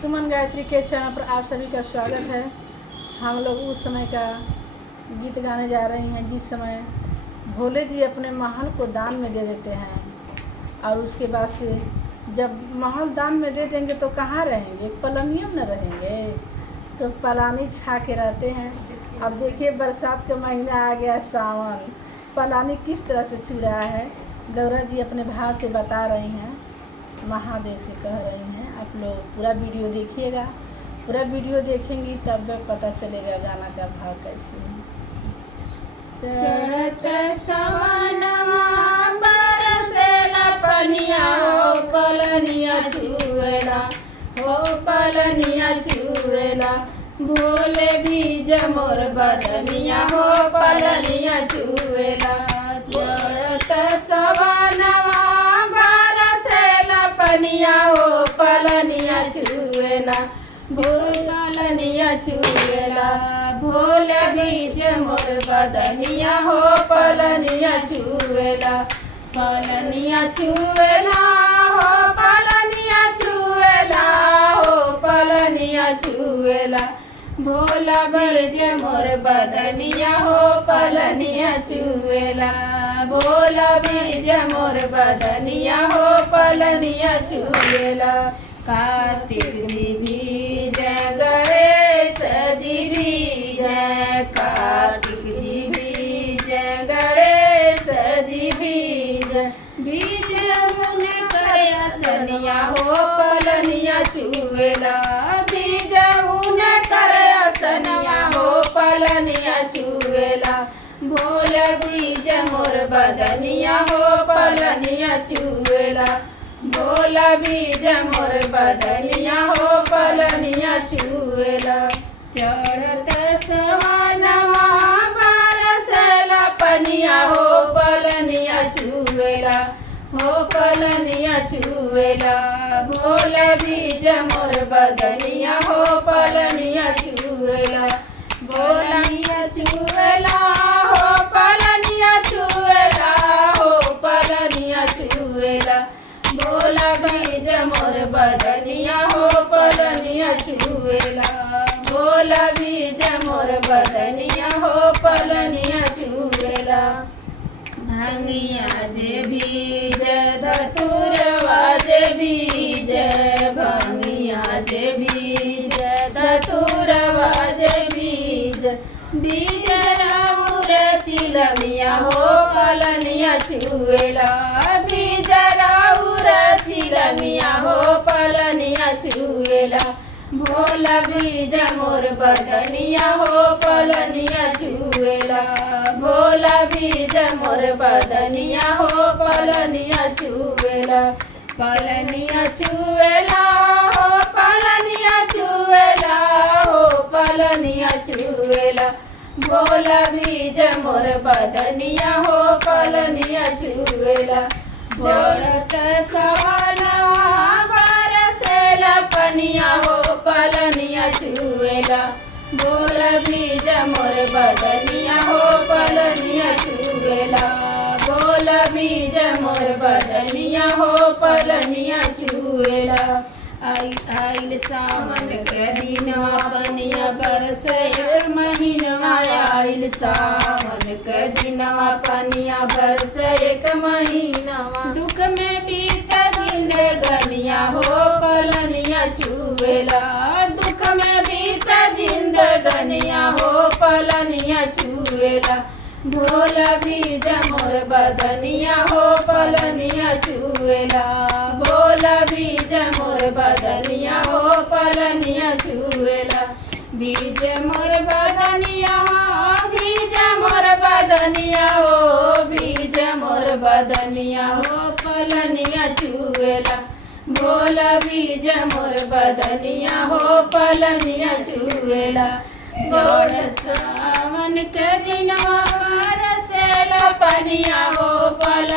सुमन गायत्री के चैनल पर आप सभी का स्वागत है। हम लोग उस समय का गीत गाने जा रहे हैं जिस समय भोले जी अपने महल को दान में दे देते हैं और उसके बाद से जब महल दान में दे देंगे तो कहाँ रहेंगे, पलनियों में रहेंगे, तो पलानी छा के रहते हैं। अब देखिए बरसात का महीना आ गया, सावन, पलानी किस तरह से छू रहा है। गौरा जी अपने भाव से बता रही हैं, महादेव से कह रही हैं। आप लोग पूरा वीडियो देखिएगा, पूरा वीडियो देखेंगी तब पता चलेगा गाना का भाव कैसे है। चढ़त सवनवा बरसेला पनिया हो पलनिया छुएला, हो पलनिया छुएला। भोले बीज मोर बदनिया हो पलनिया छुएला। चढ़त सवनवा बरसेला पनिया हो पलनिया छुएला, पलनिया छुएला। भोले बीज मोर बदनिया हो पलनिया छुएला, पलनिया छुएला हो पलनिया छुएला, हो पलनिया छुएला। भोला बीज मोर बदनिया हो पलनिया छुएला, भोला बीज मोर बदनिया हो पलनिया छुएला। कार्तिक जी बीज गणेश जी बीज, कार्तिक जी बीज गणेश जी बीज। बीज मुन करे असनिया हो पलनिया छुएला, बीज मुन करे असनिया हो पलनिया छुएला। भोला बीज मोर बदनिया हो पलनिया छुएला, भोला बीज मोर बदनिया हो पलनिया छुएला। चढ़त सवनवा बरसेला पनिया हो पलनिया छुएला, हो पलनिया छुएला। भोला बीज मोर बदनिया हो पलनिया छुएला, भोलनिया छुएला हो पलनिया छुएला, हो पलनिया छुएला। भोला बीज मोर बदनिया हो पलनिया छुएला, भोला बीज मोर बदनिया हो पलनिया छुएला। भंगिया जे बीज धतुरवा जे बीज, भंगिया जे बीज धतुरवा जे बीज। बीज राउर चिलमिया हो पलनिया छुएला, बीज राउर चिलमिया हो पलनिया छुएला। भोला बीज मोर बदनिया हो पलनिया छुएला, भोला बीज मोर बदनिया हो पलनिया छुएला। पलनिया छुएला हो पलनिया छुएला, हो पलनिया छुएला। भोला बीज मोर बदनिया हो पलनिया छुएला। चढ़त सवनवा बरसेला पनिया हो पलनिया छुएला, भोला बीज मोर बदनिया हो पलनिया छुएला, भोला बीज मोर बदनिया हो पलनिया छुएला। आइल सावन के दिनवा पनिया बरसे एक महीनवा, आइल सावन के दिनवा पनिया बरसे एक महीनवा। दुख में बीत जिंदगनिया हो पलनिया छुएला, दुख में बीत जिंदगनिया हो पलनिया छुएला। भोला बीज मोर बदनिया हो पलनिया छुएला, भोला बीज मोर बदनिया हो पलनिया छुएला। बीज मोर बदनिया हो, बीज मोर बदनिया हो, बीज मोर बदनिया हो पलनिया छुएला। भोला बीज मोर बदनिया हो पलनिया छुएला। जोड़ सावन के दिनवा बरसेला पनिया हो पल